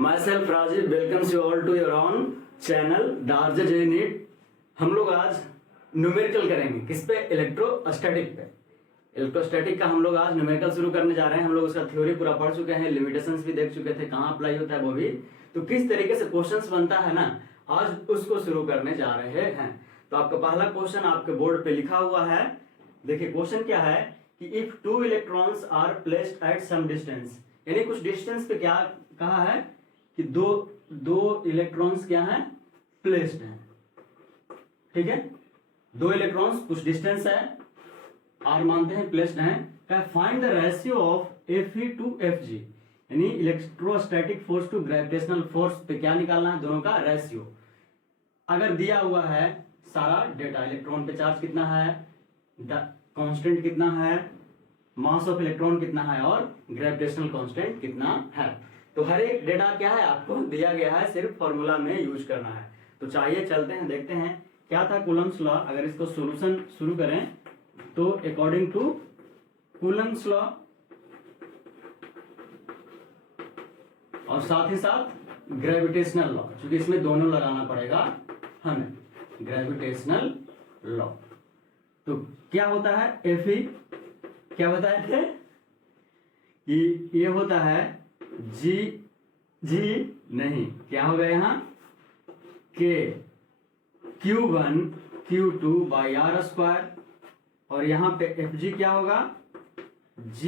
My self Rajeev welcomes you all to your own channel डार्ज unit. हम लोग आज न्यूमेरिकल करेंगे किस पे? इलेक्ट्रोस्टैटिक पे। इलेक्ट्रोस्टैटिक का हम लोग आज न्यूमेरिकल शुरू करने जा रहे हैं। हम लोग उसका थ्योरी पूरा पढ़ चुके हैं, लिमिटेशंस भी देख चुके थे, कहाँ अप्लाई होता है वो भी, तो किस तरीके से क्वेश्चंस बनता है ना, आज उसको शुरू करने जा रहे हैं। तो आपका पहला क्वेश्चन आपके बोर्ड पे लिखा हुआ है। देखिए क्वेश्चन क्या है कि if two electrons are placed at some distance, यानी कुछ डिस्टेंस पे क्या कहा है कि दो इलेक्ट्रॉन्स क्या हैं? प्लेस्ड हैं। ठीक है, दो इलेक्ट्रॉन्स कुछ डिस्टेंस है, आर मानते हैं, प्लेस्ड हैं। Find the ratio of Fe to Fg, यानी electrostatic force to gravitational force पे क्या निकालना है? दोनों का रेशियो। अगर दिया हुआ है सारा डेटा, इलेक्ट्रॉन पे चार्ज कितना है, कांस्टेंट कितना है, मास ऑफ इलेक्ट्रॉन कितना है और ग्रेविटेशनल कांस्टेंट कितना है, तो हर एक डेटा क्या है आपको दिया गया है, सिर्फ फॉर्मूला में यूज करना है। तो चाहिए चलते हैं देखते हैं क्या था कूलम्स लॉ। अगर इसको सॉल्यूशन शुरू करें तो अकॉर्डिंग टू कूलम्स लॉ और साथ ही साथ ग्रेविटेशनल लॉ, क्योंकि इसमें दोनों लगाना पड़ेगा हमें, ग्रेविटेशनल लॉ। तो क्या होता है Fe, क्या बताए थे कि ये होता है जी नहीं, क्या होगा यहाँ K Q1 Q2 by R square, और यहाँ पे Fg क्या होगा G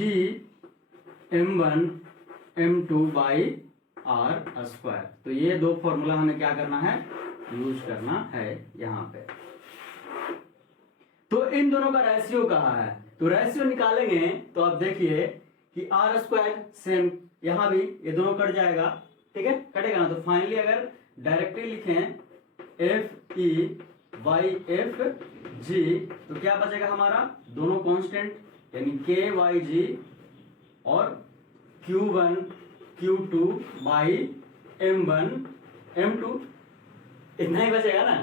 M1 M2 by R square. तो ये दो फॉर्मूला हमें क्या करना है, यूज करना है यहाँ पे। तो इन दोनों का रेशियो कहा है, तो रेशियो निकालेंगे तो आप देखिए कि आर स्क्वायर सेम, यहां भी ये दोनों कट जाएगा, ठीक है, कटेगा ना। तो फाइनली अगर डायरेक्टली लिखें Fe/Fg तो क्या बचेगा हमारा, दोनों कांस्टेंट यानी K/G और Q1 Q2 by M1 M2, इतना ही बचेगा ना।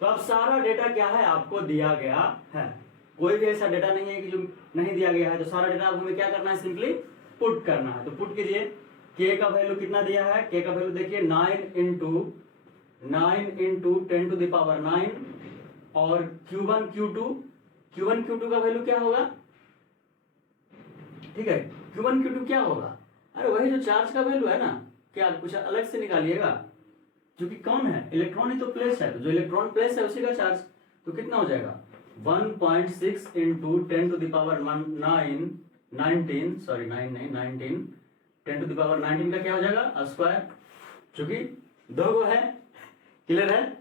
तो अब सारा डेटा क्या है आपको दिया गया है, कोई भी ऐसा डेटा नहीं है कि जो नहीं दिया गया है। तो सारा डेटा अब हमें क्या करना है, सिंपली पुट करना है। तो पुट कीजिए, K का वैल्यू कितना दिया है, K का वैल्यू देखिए 9 इंटू 10 टू द पावर 9, और Q1 Q2 का वैल्यू क्या होगा, ठीक है, Q1 Q2 क्या होगा, अरे वही जो चार्ज का वैल्यू है ना, क्या कुछ अलग से निकालिएगा, क्योंकि कौन है, इलेक्ट्रॉन ही तो प्लेस है, तो जो इलेक्ट्रॉन प्लेस है उसी का चार्ज। तो कितना हो जाएगा 1.6 into 10 to the power 19 10 to the power 19 का क्या हो जाएगा स्क्वायर, क्योंकि दो गो है, क्लियर है,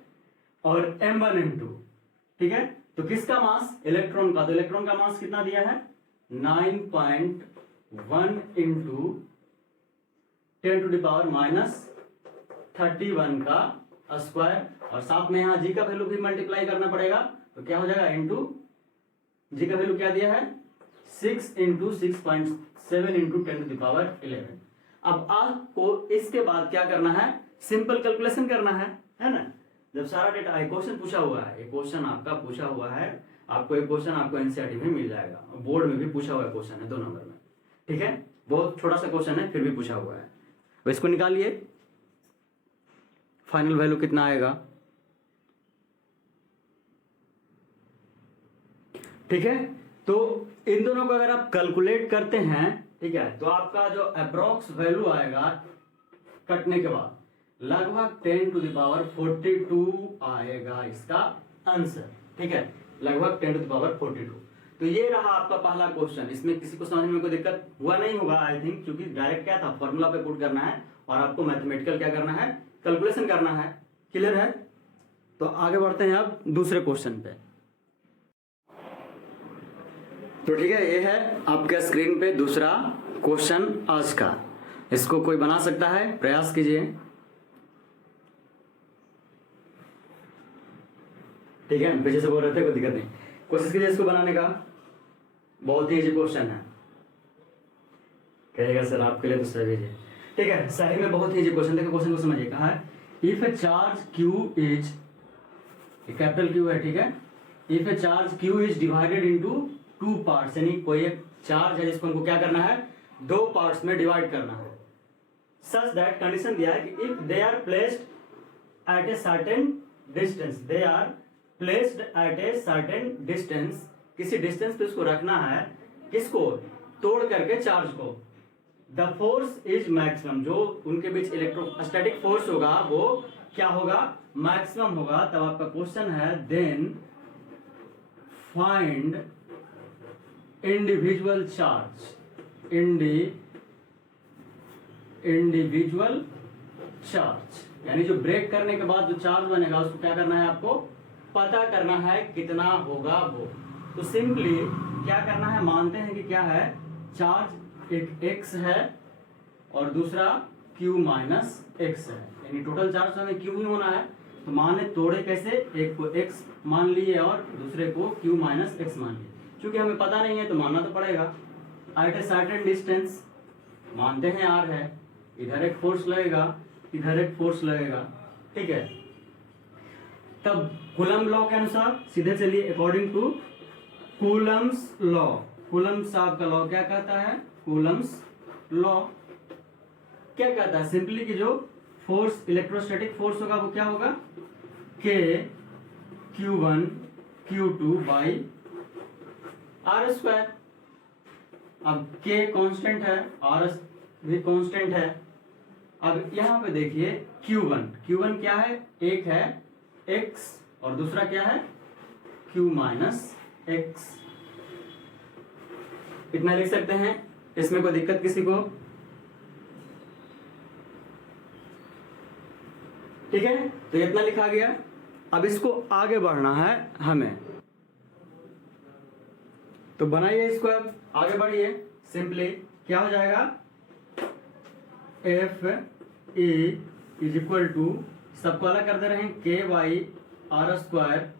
और M1 M2, ठीक है। तो किसका मास, इलेक्ट्रॉन का, तो इलेक्ट्रॉन का मास कितना दिया है 9.1 इंटू 10 टू द पावर -31 का स्क्वायर, और साथ में यहाँ जी का वैल्यू भी मल्टीप्लाई करना पड़ेगा। तो क्या हो जाएगा इंटू जी का वैल्यू क्या दिया है 6 into 6.7 into 10 to the power 11। अब आपको इसके बाद क्या करना है, सिंपल कैलकुलेशन करना है ना। जब सारा डेटा, एक क्वेश्चन पूछा हुआ है, एक क्वेश्चन आपका पूछा हुआ है, आपको एक क्वेश्चन आपको एनसीईआरटी में मिल जाएगा, बोर्ड में भी पूछा हुआ क्वेश्चन है 2 नंबर में, ठीक है, बहुत छोटा सा क्वेश्चन है फिर भी पूछा हुआ है। तो इसको निकालिए, फाइनल वैल्यू कितना आएगा, ठीक है। तो इन दोनों को अगर आप कैलकुलेट करते हैं, ठीक है, तो आपका जो अप्रोक्स वैल्यू आएगा कटने के बाद लगभग 10 टू द पावर 42 आएगा इसका आंसर, ठीक है, लगभग 10 टू द पावर 42। तो ये रहा आपका पहला क्वेश्चन। इसमें किसी को समझने में कोई दिक्कत हुआ नहीं होगा आई थिंक, क्योंकि डायरेक्ट क्या था, फॉर्मूला पे पुट करना है और आपको मैथमेटिकल क्या करना है, कैलकुलेशन करना है, क्लियर है। तो आगे बढ़ते हैं अब दूसरे क्वेश्चन पे। तो ठीक है, ये है आपके स्क्रीन पे दूसरा क्वेश्चन आज का। इसको कोई बना सकता है, प्रयास कीजिए, ठीक है, पीछे से बोल रहे थे, कोई दिक्कत नहीं, कोशिश कीजिए इसको बनाने का। बहुत ही इजी क्वेश्चन है, कहेगा सर आपके लिए तो सही है, ठीक है, सही में बहुत ही इजी क्वेश्चन। देखो क्वेश्चन को समझिए, कहा है if A charge Q is, capital Q है, ठीक है, if A charge Q is divided into 2 parts, यानी कोई एक चार्ज है जिसको हमको क्या करना है, 2 पार्ट्स में डिवाइड करना है, सच दैट, कंडीशन दिया है कि if they are placed at a certain distance, they are placed at a certain distance, किसी डिस्टेंस पे उसको रखना है, किसको, तोड़ करके चार्ज को, द फोर्स इज मैक्सिमम, जो उनके बीच इलेक्ट्रोस्टैटिक फोर्स होगा वो क्या होगा, मैक्सिमम होगा। तब आपका क्वेश्चन है then find individual charge, individual charge, यानी जो ब्रेक करने के बाद जो चार्ज बनेगा उसको क्या करना है, आपको पता करना है कितना होगा वो। तो सिंपली क्या करना है, मानते हैं कि क्या है, चार्ज एक x है और दूसरा q माइनस x है, यानी टोटल चार्ज हमें q ही होना है। तो माने तोड़े कैसे, एक को x मान लिए और दूसरे को q माइनस x मान लिए, क्योंकि हमें पता नहीं है तो मानना तो पड़ेगा। एट ए सर्टेन डिस्टेंस मानते हैं r है, इधर एक फोर्स लगेगा, इधर एक फोर्स लगेगा, ठीक है। तब कूलम लॉ के अनुसार सीधे चलिए, according to Coulomb's law, Coulomb साहब का लॉ क्या कहता है, कूलम्स लॉ क्या कहता है, सिंपली कि जो फोर्स, इलेक्ट्रोस्टैटिक फोर्स होगा वो क्या होगा, K Q1 Q2 by R square. अब K कांस्टेंट है, R भी कांस्टेंट है। अब यहां पे देखिए Q1 क्या है, एक है x और दूसरा क्या है Q माइनस x, इतना लिख सकते हैं, इसमें कोई दिक्कत किसी को, ठीक है। तो इतना लिखा गया। अब इसको आगे बढ़ना है हमें, तो बनाइए इसको, अब आगे बढ़िए। सिंपली क्या हो जाएगा, F A is equal to, सबको अलग कर दे रहे हैं, K by R square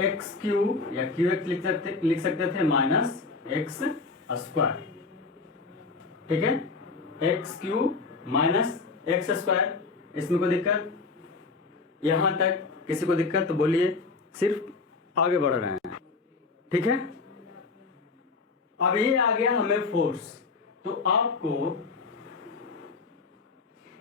X Q या क्यू एक्स लिख सकते थे माइनस एक्स स्क्वायर, ठीक है, X Q minus X square. इसमें कोई दिक्कत, यहां तक किसी को दिक्कत तो बोलिए, सिर्फ आगे बढ़ रहे हैं, ठीक है। अब ये आ गया हमें फोर्स, तो आपको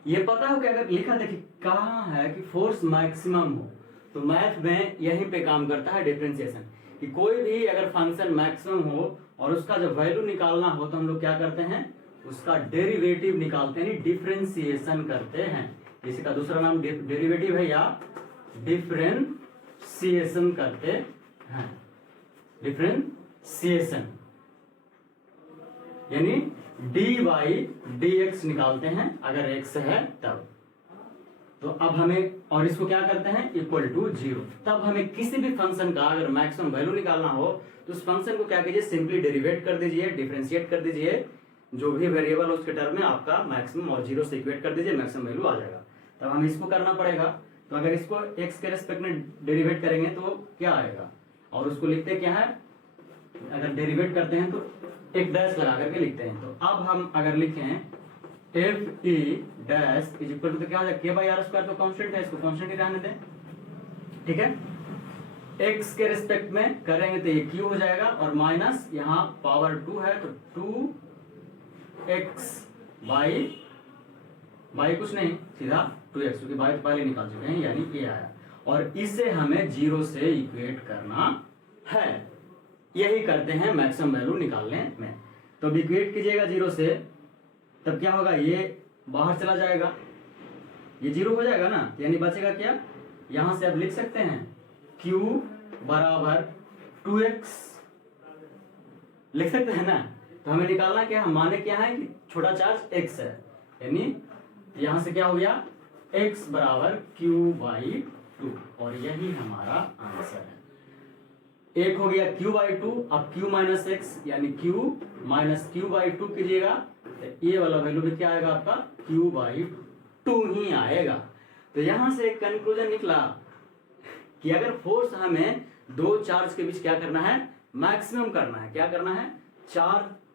ये पता हो कि अगर लिखा देखिए कहाँ है कि फोर्स मैक्सिमम हो, तो मैथ में यहीं पे काम करता है डिफरेंशिएशन, कि कोई भी अगर फंक्शन मैक्सिमम हो और उसका जब वैल्यू निकालना हो तो हम लोग क्या करते हैं, उसका डेरिवेटिव निकालते हैं, डिफरेंशिएशन करते हैं। इसी का दूसरा नाम डेरिवेटिव है या डिफरेंशिएशन करते हैं, डिफरेंशिएशन यानी डी वाई डी एक्स निकालते हैं अगर x है तब। तो अब हमें, और इसको क्या करते हैं, इक्वल टू 0। तब हमें किसी भी फंक्शन का अगर मैक्सिमम वैल्यू निकालना हो तो उस फंक्शन को क्या कीजिए, सिंपली डेरिवेट कर दीजिए, डिफरेंशिएट कर दीजिए, जो भी वेरिएबल हो उसके टर्म में आपका मैक्सिमम और 0 से इक्वेट कर दीजिए, मैक्सिमम वैल्यू आ जाएगा। तब हमें इसको करना पड़ेगा। तो अगर इसको x के रेस्पेक्ट में डेरिवेट करेंगे तो क्या आएगा, और उसको लिखते क्या है, अगर डेरिवेट करते हैं तो एक डैश लगा करके लिखते हैं। तो अब हम अगर लिखें F E dash is equal to, तो क्या हो जाएगा, के बाई आर स्क्वायर, तो कांस्टेंट है, इसको कांस्टेंट ही रहने दें, ठीक है। x के रेस्पेक्ट में करेंगे तो ये q हो जाएगा, और माइनस यहाँ पावर 2 है तो 2x बाई कुछ नहीं, सीधा 2x, क्योंकि बाई तो पहले निकाल चुके हैं, यानी ये आया। और इसे हमें 0 से इक्वेट करना है, यही करते हैं मैक्सिमम वैल्यू निकालने में। तो अब इक्वेट कीजिएगा 0 से, तब क्या होगा, ये बाहर चला जाएगा, ये 0 हो जाएगा ना, यानी बचेगा क्या, यहां से अब लिख सकते हैं q बराबर 2x लिख सकते हैं ना। तो हमें निकालना क्या है, माने क्या है कि छोटा चार्ज x है, यानी यहां से क्या हो गया, x बराबर q/2, और यही हमारा आंसर है। एक हो गया q/2, अब q माइनस एक्स यानी q माइनस q/2 कीजिएगा, तो ये वाला वैल्यू भी क्या आएगा आपका, q/2 ही आएगा। तो यहां से एक कंक्लूजन निकला कि अगर फोर्स हमें दो चार्ज के बीच क्या करना है, मैक्सिमम करना है, क्या करना है,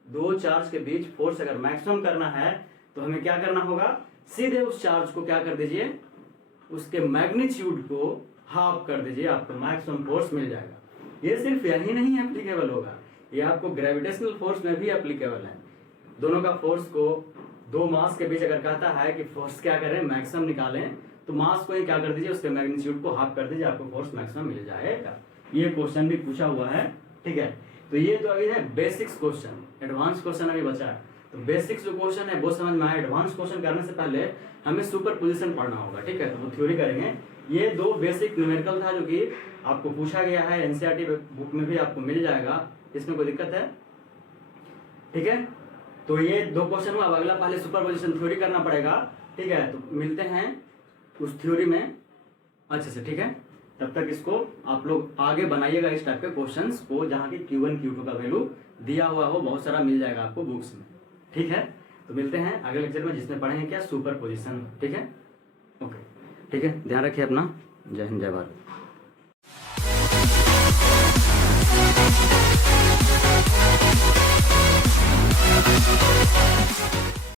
दो चार्ज के बीच फोर्स अगर मैक्सिमम करना है तो हमें क्या करना होगा, सीधे उस चार्ज को क्या कर दीजिए, उसके मैग्नीट्यूड को हाफ कर दीजिए, आपको मैक्सिमम फोर्स मिल जाएगा। ये सिर्फ यही नहीं एप्लीकेबल होगा, ये आपको ग्रेविटेशनल फोर्स में भी एप्लीकेबल है। दोनों का फोर्स को दो मास के बीच अगर कहता है कि फोर्स क्या करें मैक्सिमम निकालें, तो मास को ही क्या कर दीजिए, उसके मैग्नीट्यूड को हाफ कर दीजिए, आपको फोर्स मैक्सिमम मिल जाएगा। ये क्वेश्चन भी पूछा हुआ है, ठीक है। तो ये तो अभी है बेसिक्स क्वेश्चन, एडवांस क्वेश्चन अभी बचा है। तो बेसिक्स जो क्वेश्चन है वो समझ में आया। एडवांस क्वेश्चन करने से पहले हमें सुपर पोजिशन पढ़ना होगा, ठीक है। तो वो थ्योरी करेंगे। ये दो बेसिक न्यूमेरिकल था जो कि आपको पूछा गया है, एनसीईआरटी बुक में भी आपको मिल जाएगा, इसमें कोई दिक्कत है, ठीक है। तो ये दो क्वेश्चन हुआ। अब अगला पहले सुपर पोजिशन थ्योरी करना पड़ेगा, ठीक है। तो मिलते हैं उस थ्योरी में अच्छे से, ठीक है। तब तक इसको आप लोग आगे बनाइएगा इस टाइप के क्वेश्चंस को, जहाँ की Q1 Q2 का वैल्यू दिया हुआ हो, बहुत सारा मिल जाएगा आपको बुक्स में, ठीक है। तो मिलते हैं अगले लेक्चर में जिसमें पढ़ेंगे क्या, सुपर पोजिशन, ठीक है। ओके, ठीक है, ध्यान रखिए अपना। जय हिंद, जय भारत।